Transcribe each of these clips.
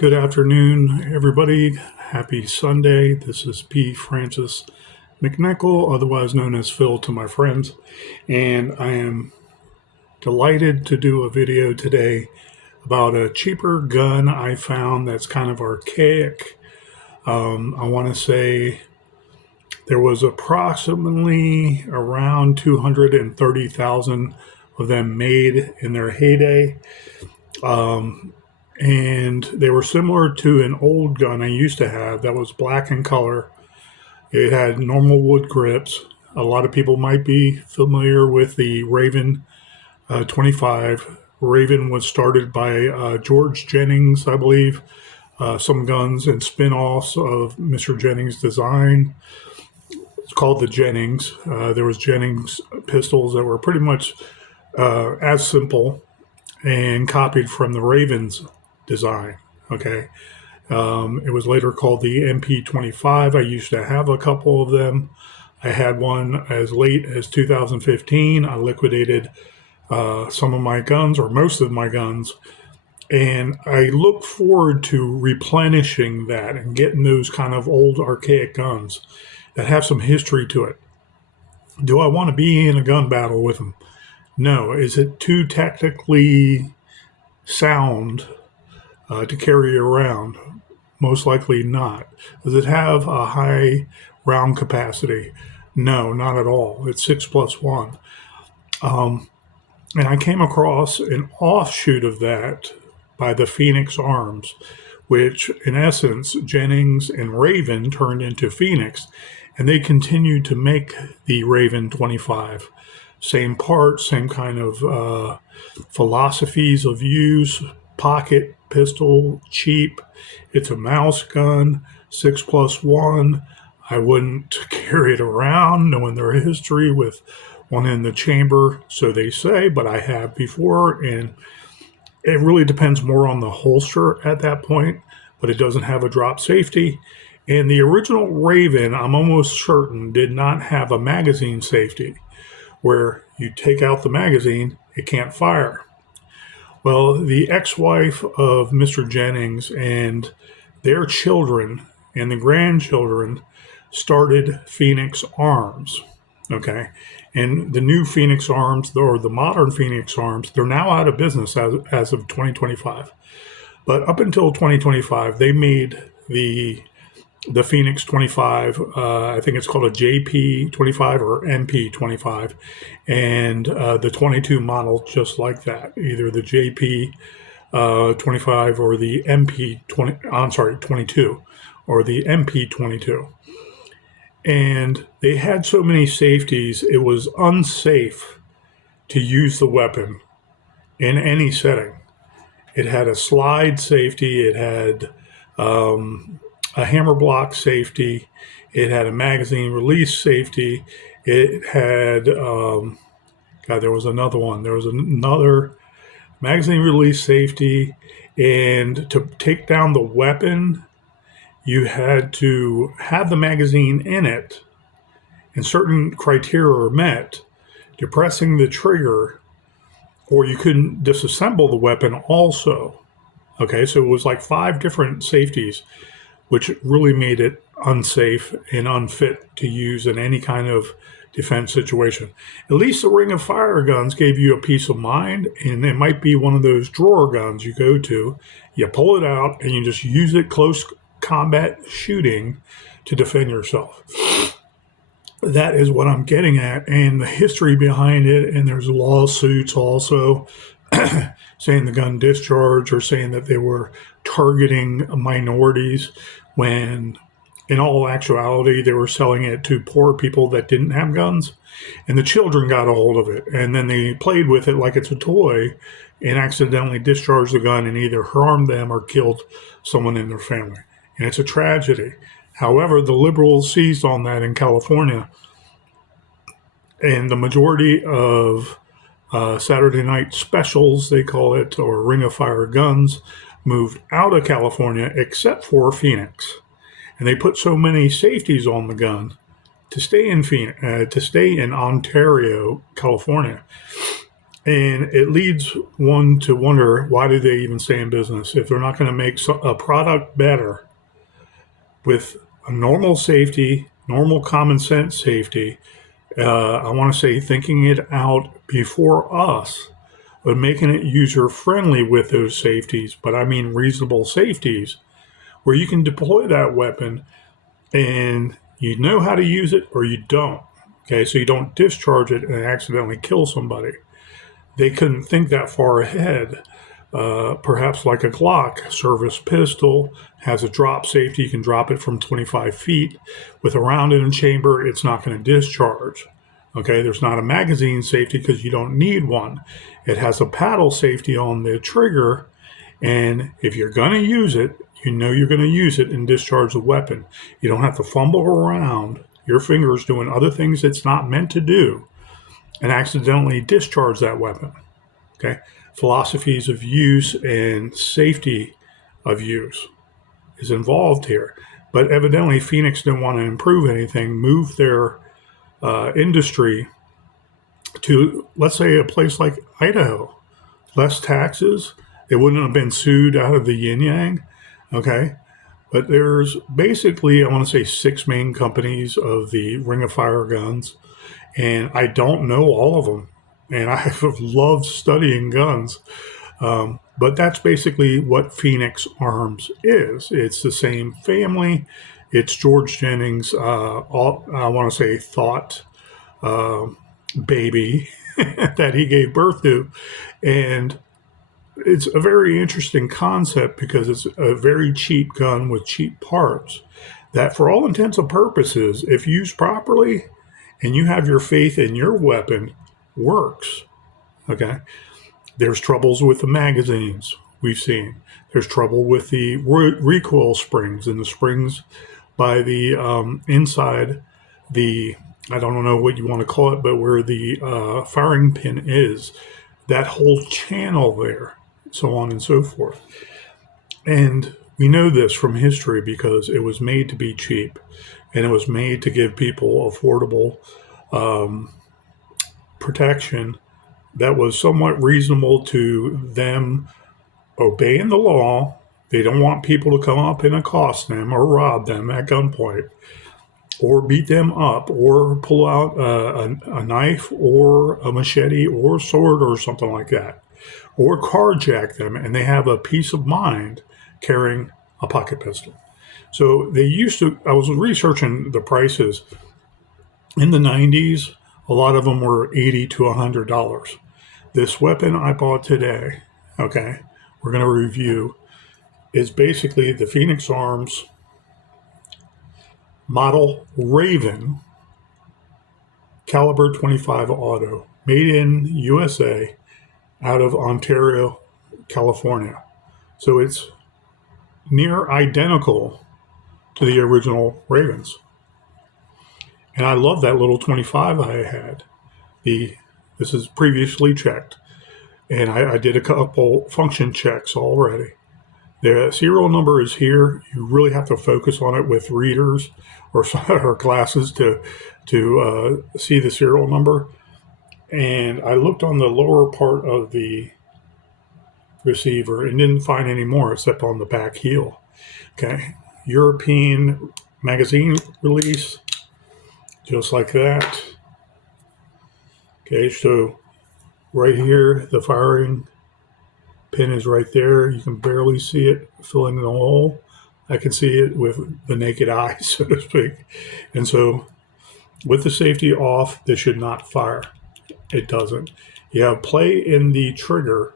Good afternoon, everybody. Happy Sunday. This is P. Francis McNichol, otherwise known as Phil to my friends, and I am delighted to do a video today about a cheaper gun I found that's kind of archaic. I want to say there was approximately around 230,000 of them made in their heyday. And they were similar to an old gun I used to have that was black in color. It had normal wood grips. A lot of people might be familiar with the Raven 25. Raven was started by George Jennings, I believe. Some guns and spin-offs of Mr. Jennings' design. It's called the Jennings. There was Jennings pistols that were pretty much as simple and copied from the Raven's design. Okay. It was later called the MP25. I used to have a couple of them. I had one as late as 2015. I liquidated some of my guns, or most of my guns, and I look forward to replenishing that and getting those kind of old archaic guns that have some history to it. Do I want to be in a gun battle with them? No. Is it too technically sound to carry around? Most likely not. Does it have a high round capacity? No, not at all. It's 6+1. And I came across an offshoot of that by the Phoenix Arms, which in essence Jennings and Raven turned into Phoenix, and they continued to make the Raven 25. Same parts, same kind of philosophies of use. Pocket pistol, cheap. It's a mouse gun, 6+1. I wouldn't carry it around, knowing their history with one in the chamber, so they say, but I have before, and it really depends more on the holster at that point, but it doesn't have a drop safety. And the original Raven, I'm almost certain, did not have a magazine safety, where you take out the magazine, it can't fire. Well, the ex-wife of Mr. Jennings and their children and the grandchildren started Phoenix Arms, okay? And the new Phoenix Arms, or the modern Phoenix Arms, they're now out of business as of 2025. But up until 2025, they made the Phoenix 25, I think it's called a JP 25 or MP 25, and the 22 model just like that, either the JP 25 or the MP 20. I'm sorry, 22 or the MP 22. And they had so many safeties, it was unsafe to use the weapon in any setting. It had a slide safety, it had a hammer block safety, it had a magazine release safety, it had, there was another one. There was another magazine release safety, and to take down the weapon, you had to have the magazine in it, and certain criteria were met. Depressing the trigger, or you couldn't disassemble the weapon also. Okay, so it was like 5 different safeties, which really made it unsafe and unfit to use in any kind of defense situation. At least the Ring of Fire guns gave you a peace of mind, and it might be one of those drawer guns you go to, you pull it out, and you just use it close combat shooting to defend yourself. That is what I'm getting at, and the history behind it, and there's lawsuits also saying the gun discharged or saying that they were targeting minorities, when in all actuality they were selling it to poor people that didn't have guns, and the children got a hold of it, and then they played with it like it's a toy and accidentally discharged the gun and either harmed them or killed someone in their family. And it's a tragedy. However, the liberals seized on that in California, and the majority of Saturday night specials, they call it, or Ring of Fire guns, moved out of California except for Phoenix. And they put so many safeties on the gun to stay in Phoenix, to stay in Ontario, California. And it leads one to wonder, why do they even stay in business if they're not going to make a product better with a normal safety, normal common sense safety? I want to say thinking it out before us, but making it user friendly with those safeties. But I mean reasonable safeties where you can deploy that weapon and you know how to use it or you don't. Okay, so you don't discharge it and accidentally kill somebody. They couldn't think that far ahead. Perhaps like a Glock service pistol has a drop safety. You can drop it from 25 feet. With a round in a chamber, it's not going to discharge. Okay, there's not a magazine safety because you don't need one. It has a paddle safety on the trigger, and if you're going to use it, you know you're going to use it and discharge the weapon. You don't have to fumble around your fingers doing other things it's not meant to do and accidentally discharge that weapon. Okay, philosophies of use and safety of use is involved here. But evidently, Phoenix didn't want to improve anything, move their industry to, let's say, a place like Idaho. Less taxes. They wouldn't have been sued out of the yin yang. Okay. But there's basically, I want to say, six main companies of the Ring of Fire guns. And I don't know all of them. And I have loved studying guns. But that's basically what Phoenix Arms is. It's the same family. It's George Jennings, I want to say, thought baby that he gave birth to. And it's a very interesting concept because it's a very cheap gun with cheap parts that, for all intents and purposes, if used properly and you have your faith in your weapon, works. Okay. There's troubles with the magazines we've seen. There's trouble with the recoil springs and the springs by the inside the, I don't know what you want to call it, but where the firing pin is, that whole channel there, so on and so forth. And we know this from history because it was made to be cheap and it was made to give people affordable protection that was somewhat reasonable to them obeying the law. They don't want people to come up and accost them or rob them at gunpoint or beat them up or pull out a knife or a machete or sword or something like that, or carjack them, and they have a peace of mind carrying a pocket pistol. So they used to, I was researching the prices in the 90s. A lot of them were $80 to $100. This weapon I bought today, okay, we're going to review, is basically the Phoenix Arms model Raven caliber 25 auto, made in USA, out of Ontario, California. So it's near identical to the original Ravens. And I love that little 25 I had. This is previously checked, and I did a couple function checks already. The serial number is here. You really have to focus on it with readers or, or glasses to see the serial number. And I looked on the lower part of the receiver and didn't find any more except on the back heel. Okay, European magazine release, just like that. Okay, so right here, the firing pin is right there. You can barely see it filling the hole. I can see it with the naked eye, so to speak. And so with the safety off, this should not fire. It doesn't. You have play in the trigger,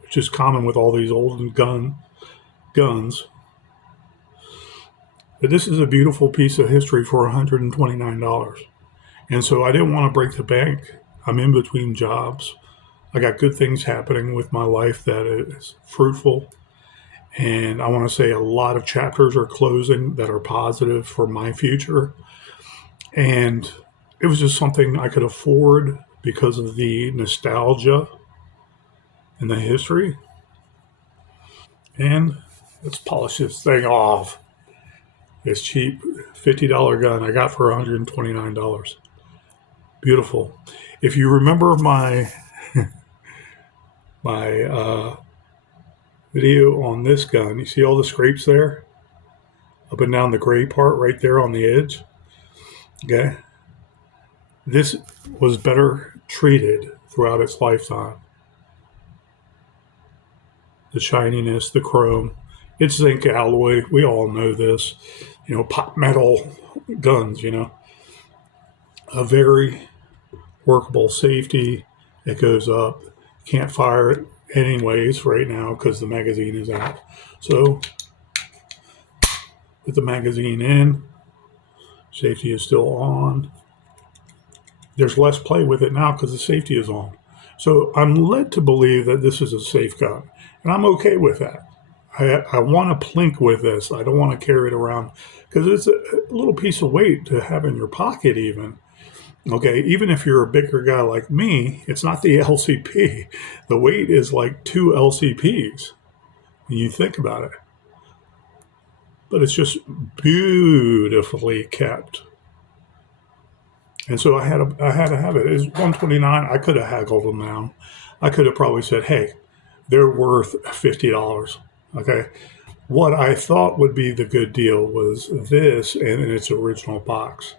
which is common with all these old guns. But this is a beautiful piece of history for $129. And so I didn't want to break the bank. I'm in between jobs. I got good things happening with my life that is fruitful. And I want to say a lot of chapters are closing that are positive for my future. And it was just something I could afford because of the nostalgia and the history. And let's polish this thing off. This cheap $50 gun I got for $129. Beautiful. If you remember my my video on this gun. You see all the scrapes there? Up and down the gray part right there on the edge? Okay. This was better treated throughout its lifetime. The shininess, the chrome, it's zinc alloy. We all know this. Pot metal guns, a very workable safety. It goes up. Can't fire it anyways right now because the magazine is out. So put the magazine in. Safety is still on. There's less play with it now because the safety is on. So I'm led to believe that this is a safe gun, and I'm okay with that. I want to plink with this. I don't want to carry it around because it's a little piece of weight to have in your pocket even. Okay, even if you're a bigger guy like me, it's not the LCP. The weight is like 2 LCPs when you think about it. But it's just beautifully kept. And so I had to have it. It's $129. I could have haggled them down. I could have probably said, hey, they're worth $50. Okay. What I thought would be the good deal was this and in its original box.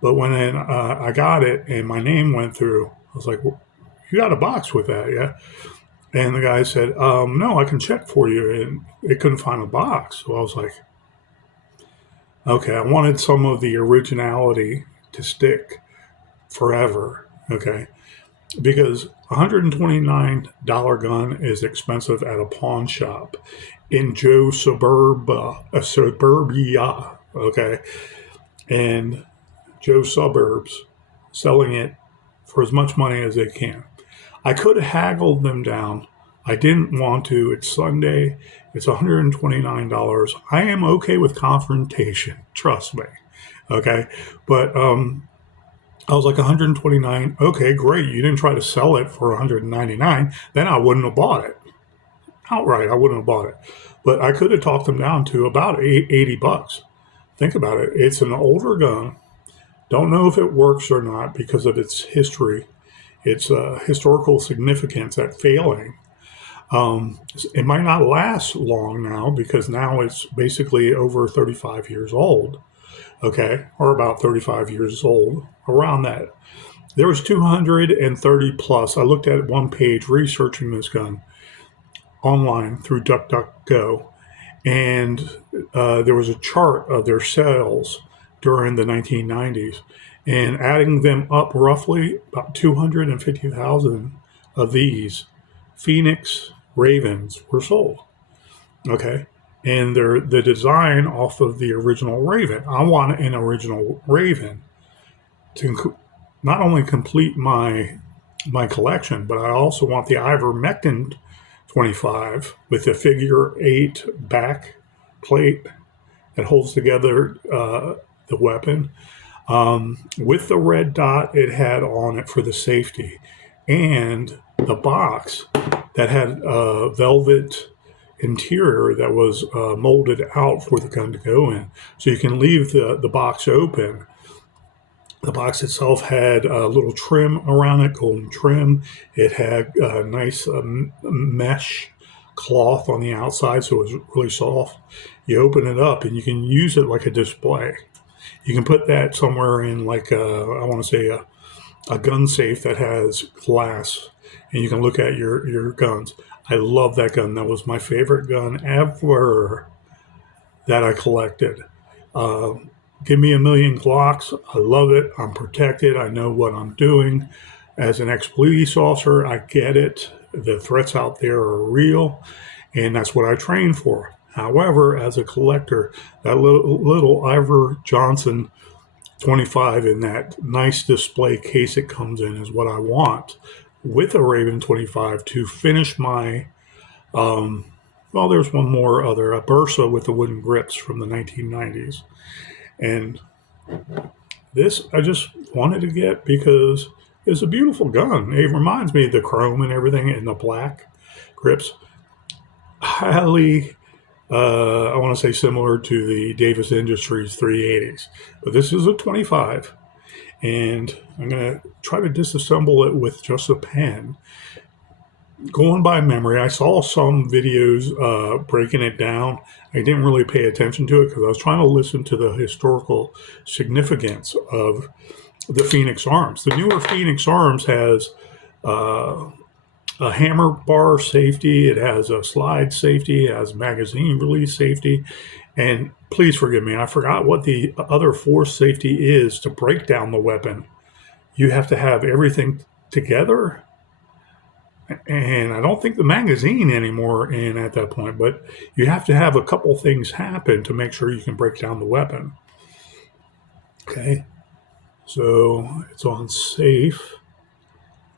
But when I got it and my name went through, I was like, well, you got a box with that, yeah? And the guy said, no, I can check for you. And it couldn't find a box. So I was like, okay, I wanted some of the originality to stick forever, okay? Because $129 gun is expensive at a pawn shop in suburbia, okay? And Joe Suburbs selling it for as much money as they can. I could have haggled them down. I didn't want to. It's Sunday. It's $129. I am okay with confrontation. Trust me. Okay. But I was like, 129. Okay, great. You didn't try to sell it for 199. Then I wouldn't have bought it. Outright, I wouldn't have bought it. But I could have talked them down to about $80. Think about it. It's an older gun. Don't know if it works or not because of its history. Its historical significance at failing. It might not last long now because now it's basically over 35 years old. Okay, or about 35 years old, around that. There was 230 plus. I looked at one page researching this gun online through DuckDuckGo, and there was a chart of their sales during the 1990s, and adding them up roughly about 250,000 of these Phoenix Ravens were sold. Okay. And they're the design off of the original Raven. I want an original Raven to not only complete my collection, but I also want the Ivermectin 25 with the figure 8 back plate that holds together the weapon with the red dot it had on it for the safety, and the box that had velvet interior that was molded out for the gun to go in. So you can leave the box open. The box itself had a little trim around it, golden trim. It had a nice mesh cloth on the outside, so it was really soft. You open it up and you can use it like a display. You can put that somewhere in like I want to say a gun safe that has glass, and you can look at your guns. I love that gun. That was my favorite gun ever that I collected. Give me a million Glocks. I love it. I'm protected. I know what I'm doing. As an ex-police officer, I get it. The threats out there are real, and that's what I train for. However, as a collector, that little Iver Johnson 25 in that nice display case it comes in is what I want with a Raven 25 to finish my, there's one more other, a Bursa with the wooden grips from the 1990s. And this I just wanted to get because it's a beautiful gun. It reminds me of the chrome and everything and the black grips. Highly, I want to say similar to the Davis Industries 380s. But this is a 25. And I'm going to try to disassemble it with just a pen. going by memory, I saw some videos breaking it down. I didn't really pay attention to it because I was trying to listen to the historical significance of the Phoenix Arms. The newer Phoenix Arms has uh, a hammer bar safety, it has a slide safety, it has magazine release safety, and please forgive me, I forgot what the other force safety is to break down the weapon. You have to have everything together, and I don't think the magazine anymore in at that point, but you have to have a couple things happen to make sure you can break down the weapon. Okay, so it's on safe.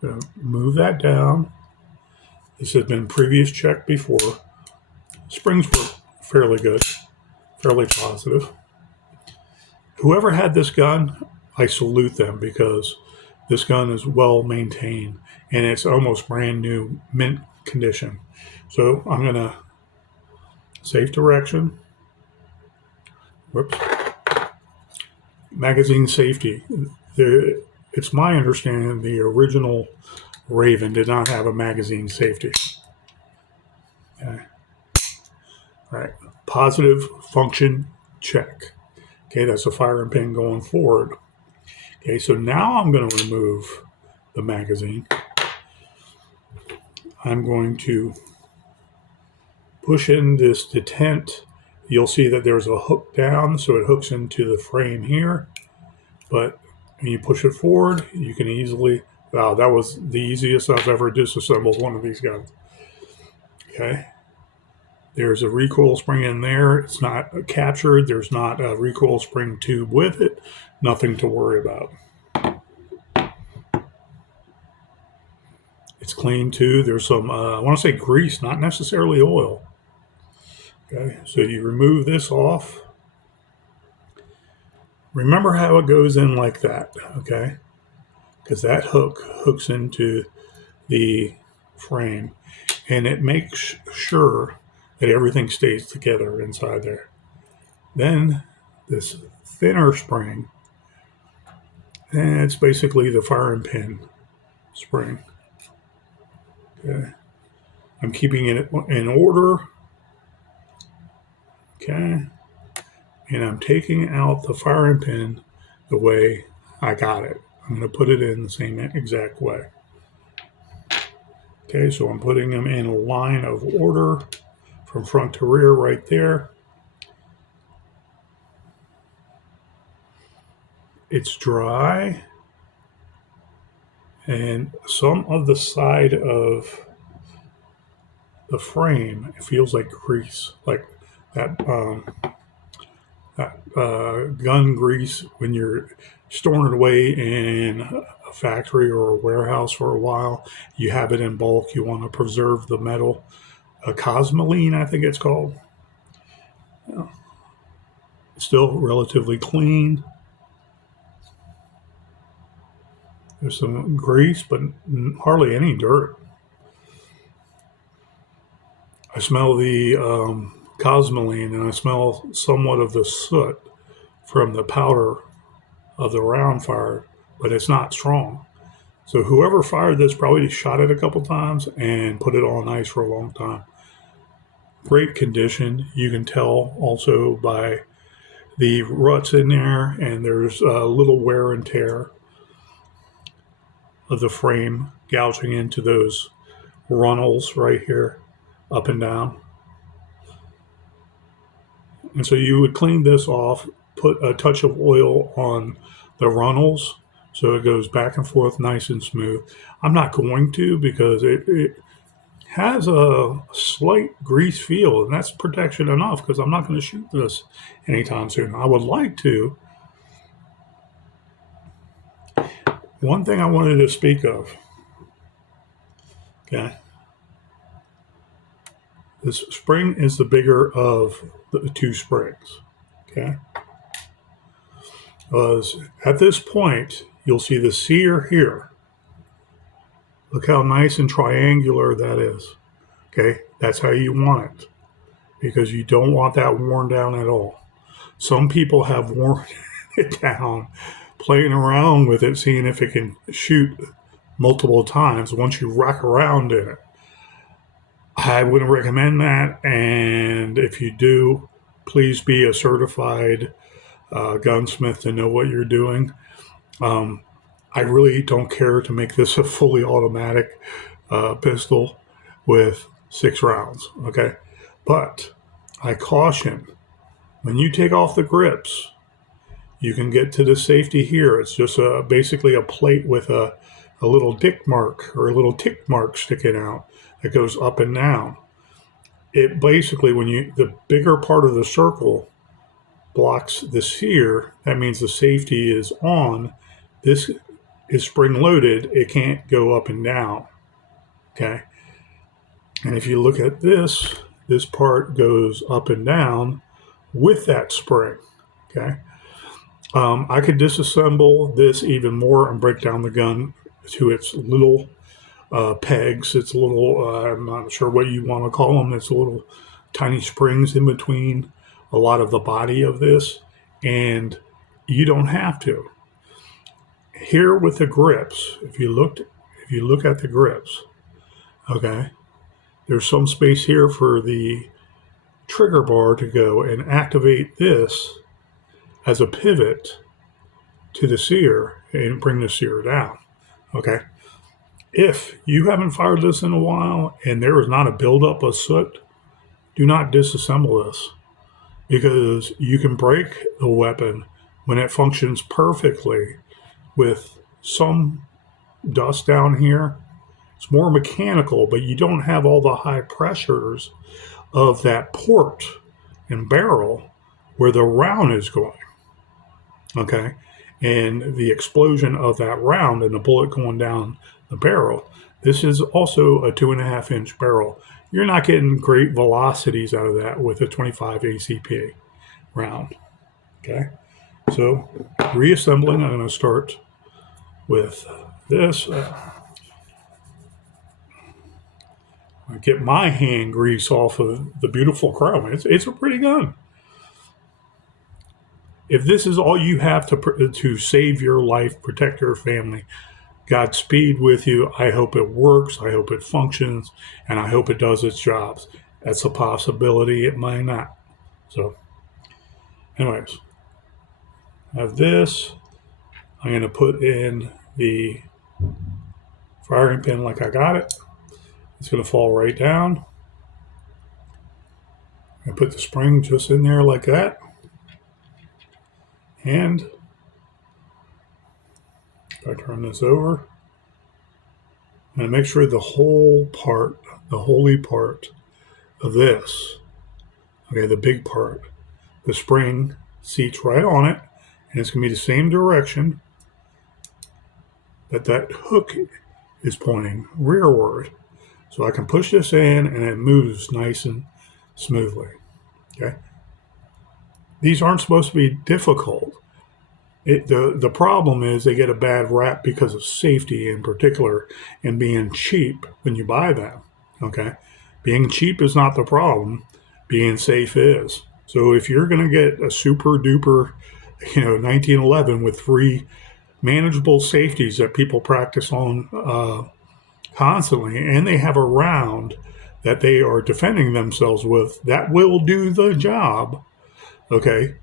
I'm going to move that down. This has been previous checked before. Springs were fairly good, fairly positive. Whoever had this gun, I salute them because this gun is well maintained and it's almost brand new, mint condition. So I'm going to safe direction. Whoops. Magazine safety. It's my understanding the original Raven did not have a magazine safety. Okay. All right. Positive function check. Okay, that's a firing pin going forward. Okay, so now I'm going to remove the magazine. I'm going to push in this detent. You'll see that there's a hook down, so it hooks into the frame here. But when you push it forward, you can easily, wow, that was the easiest I've ever disassembled one of these guns. Okay. There's a recoil spring in there. It's not captured. There's not a recoil spring tube with it. Nothing to worry about. It's clean too. There's some, I want to say grease, not necessarily oil. Okay, so you remove this off. Remember how it goes in like that, okay? Because that hook hooks into the frame and it makes sure that everything stays together inside there. Then this thinner spring, and it's basically the firing pin spring. Okay. I'm keeping it in order. Okay. And I'm taking out the firing pin the way I got it. I'm going to put it in the same exact way. Okay, so I'm putting them in a line of order from front to rear right there. It's dry. And some of the side of the frame, it feels like grease, like that gun grease when you're storing it away in a factory or a warehouse for a while. You have it in bulk. You want to preserve the metal. Cosmoline, I think it's called. Still relatively clean. There's some grease, but hardly any dirt. I smell the cosmoline, and I smell somewhat of the soot from the powder of the round fire, but it's not strong. So whoever fired this probably shot it a couple times and put it on ice for a long time. Great condition. You can tell also by the ruts in there, and there's a little wear and tear of the frame gouging into those runnels right here, up and down. And so you would clean this off, put a touch of oil on the runnels so it goes back and forth nice and smooth. I'm not going to because it has a slight grease feel, and that's protection enough because I'm not going to shoot this anytime soon. I would like to. One thing I wanted to speak of, okay, this spring is the bigger of the two springs, okay? Because at this point, you'll see the sear here. Look how nice and triangular that is, okay? That's how you want it because you don't want that worn down at all. Some people have worn it down playing around with it, seeing if it can shoot multiple times once you rock around in it. I wouldn't recommend that. And if you do, please be a certified gunsmith to know what you're doing. Um, I really don't care to make this a fully automatic pistol with 6 rounds. Okay. But I caution, when you take off the grips, you can get to the safety here. It's just basically a plate with a little dick mark or a little tick mark sticking out that goes up and down. It basically, the bigger part of the circle blocks the sear, that means the safety is on. This is spring loaded. It can't go up and down. Okay. And if you look at this part goes up and down with that spring. Okay. I could disassemble this even more and break down the gun to its little pegs. It's little, I'm not sure what you want to call them. It's little tiny springs in between a lot of the body of this. And you don't have to. Here with the grips, if you look at the grips, okay, there's some space here for the trigger bar to go and activate this as a pivot to the sear and bring the sear down. Okay. If you haven't fired this in a while and there is not a buildup of soot, do not disassemble this, because you can break the weapon when it functions perfectly with some dust down here. It's more mechanical, but you don't have all the high pressures of that port and barrel where the round is going. Okay. And the explosion of that round and the bullet going down the barrel. This is also a 2.5-inch barrel. You're not getting great velocities out of that with a 25 ACP round. Okay. So reassembling, I'm going to start with this. I get my hand grease off of the beautiful chrome. It's a pretty gun. If this is all you have to save your life, protect your family, Godspeed with you. I hope it works. I hope it functions, and I hope it does its jobs. That's a possibility. It might not. So, anyways, I have this. I'm going to put in the firing pin like I got it. It's going to fall right down. I put the spring just in there like that. And if I turn this over, I'm going to make sure the whole part, the holy part of this, okay, the big part, the spring seats right on it, and it's going to be the same direction that hook is pointing rearward. So I can push this in and it moves nice and smoothly. Okay. These aren't supposed to be difficult. The problem is they get a bad rap because of safety in particular and being cheap when you buy them. Okay. Being cheap is not the problem. Being safe is. So if you're going to get a super duper, 1911 with 3 manageable safeties that people practice on constantly, and they have a round that they are defending themselves with, that will do the job. Okay.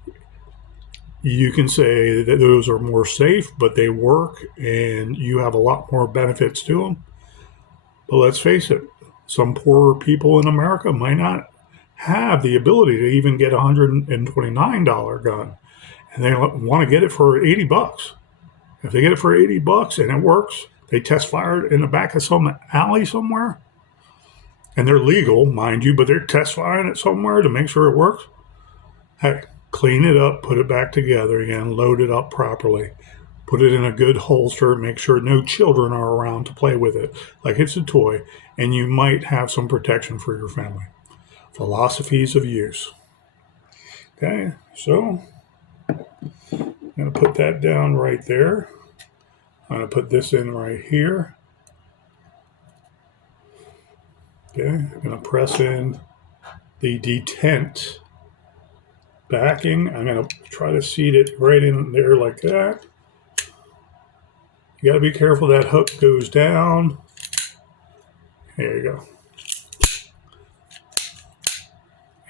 You can say that those are more safe, but they work and you have a lot more benefits to them. But let's face it, some poor people in America might not have the ability to even get a $129 gun, and they want to get it for $80. If they get it for $80 and it works, they test fire it in the back of some alley somewhere, and they're legal, mind you, but they're test firing it somewhere to make sure it works. Hey, clean it up, put it back together again, load it up properly, put it in a good holster, make sure no children are around to play with it like it's a toy, and you might have some protection for your family. Philosophies of use. Okay, so I'm going to put that down right there. I'm going to put this in right here. Okay, I'm going to press in the detent backing. I'm going to try to seat it right in there like that. You got to be careful that hook goes down. There you go.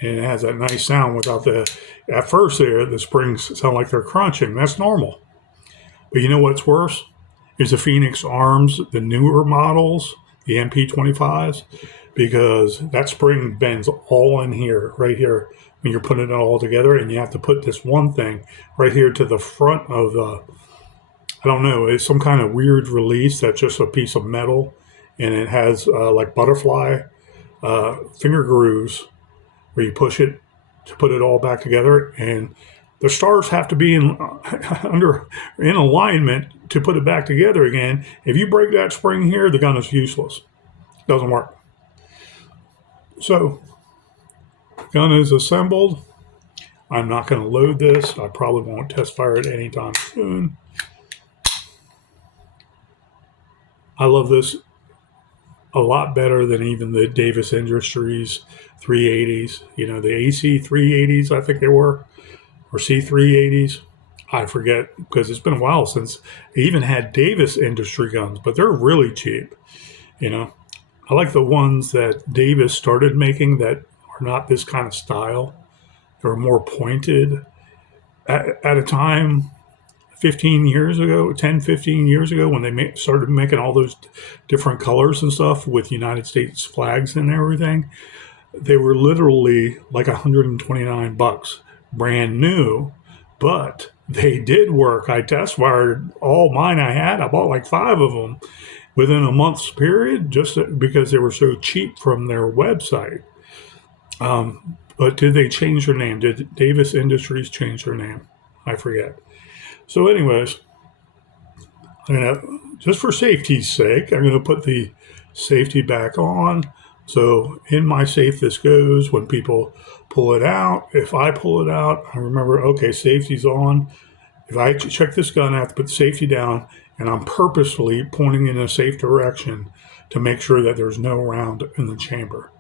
and it has that nice sound without at first the springs sound like they're crunching. That's normal. But you know what's worse? Is the Phoenix arms, the newer models, the MP25s, because that spring bends all in here, right here, when you're putting it all together, and you have to put this one thing right here to the front of the, I don't know, it's some kind of weird release that's just a piece of metal, and it has like butterfly finger grooves where you push it to put it all back together, and the stars have to be in in alignment to put it back together again. If you break that spring here, the gun is useless. It doesn't work. So, gun is assembled. I'm not going to load this. I probably won't test fire it anytime soon. I love this a lot better than even the Davis Industries 380s. You know, the AC 380s, I think they were, or C380s. I forget, because it's been a while since I even had Davis Industry guns, but they're really cheap. You know, I like the ones that Davis started making that are not this kind of style. They're more pointed. At a time 15 years ago, 10, 15 years ago, when they started making all those different colors and stuff with United States flags and everything, they were literally like $129, brand new, but they did work. I test fired all mine I had. I bought like 5 of them within a month's period just because they were so cheap from their website. But did they change their name? Did Davis Industries change their name? I forget. So anyways, I'm gonna, just for safety's sake, I'm gonna put the safety back on. So in my safe this goes when people pull it out. If I pull it out, I remember, okay, safety's on. If I check this gun, I have to put safety down, and I'm purposefully pointing in a safe direction to make sure that there's no round in the chamber.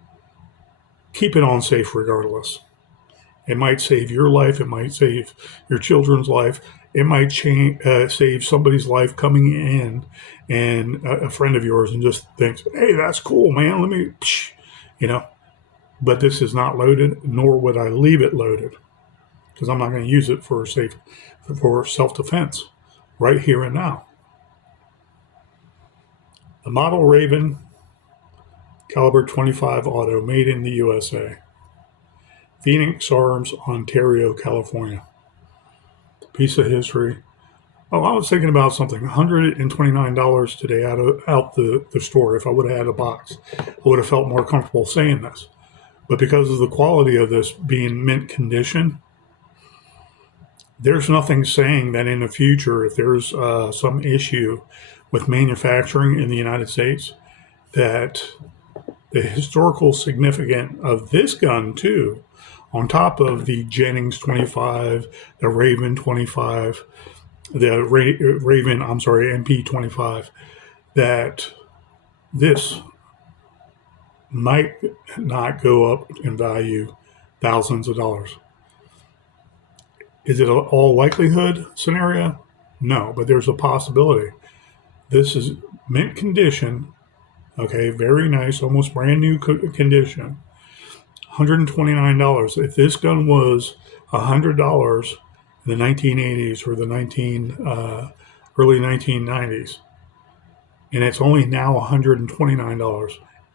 Keep it on safe regardless. It might save your life. It might save your children's life. It might save somebody's life coming in, and a friend of yours, and just thinks, hey, that's cool, man. Let me, you know. But this is not loaded, nor would I leave it loaded, because I'm not going to use it for self-defense right here and now. The model Raven, caliber 25 auto, made in the USA. Phoenix Arms, Ontario, California. Piece of history. Oh, I was thinking about something. $129 today out the store. If I would have had a box, I would have felt more comfortable saying this. But because of the quality of this being mint condition, there's nothing saying that in the future, if there's some issue with manufacturing in the United States, that the historical significance of this gun too, on top of the Jennings 25, the Raven 25, the Raven, MP 25, that this might not go up in value thousands of dollars. Is it an all likelihood scenario? No, but there's a possibility. This is mint condition, okay, very nice, almost brand new condition. $129. If this gun was $100 in the 1980s or the early 1990s, and it's only now $129,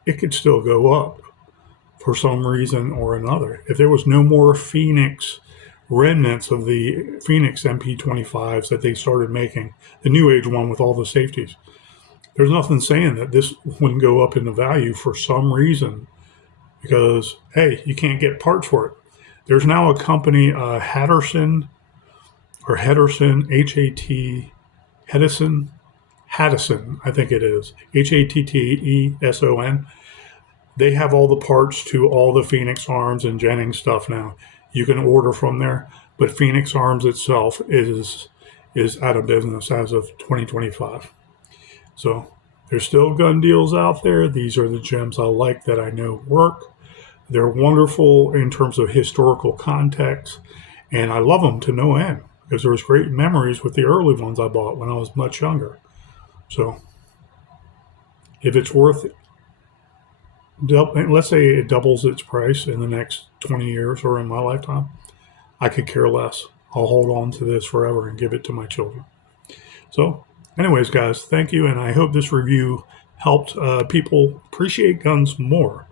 it could still go up for some reason or another. If there was no more Phoenix remnants of the Phoenix MP25s that they started making, the new age one with all the safeties, there's nothing saying that this wouldn't go up in the value for some reason, because, hey, you can't get parts for it. There's now a company, Hatterson, Hattison, I think it is, Hatteson. They have all the parts to all the Phoenix Arms and Jennings stuff now. You can order from there, but Phoenix Arms itself is out of business as of 2025. So there's still gun deals out there. These are the gems I like that I know work. They're wonderful in terms of historical context, and I love them to no end because there was great memories with the early ones I bought when I was much younger. So if it's worth let's say it doubles its price in the next 20 years or in my lifetime, I could care less. I'll hold on to this forever and give it to my children. So, anyways, guys, thank you, and I hope this review helped people appreciate guns more.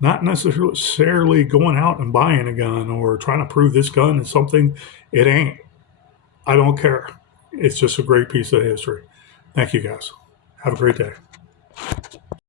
Not necessarily going out and buying a gun or trying to prove this gun is something it ain't. I don't care. It's just a great piece of history. Thank you, guys. Have a great day.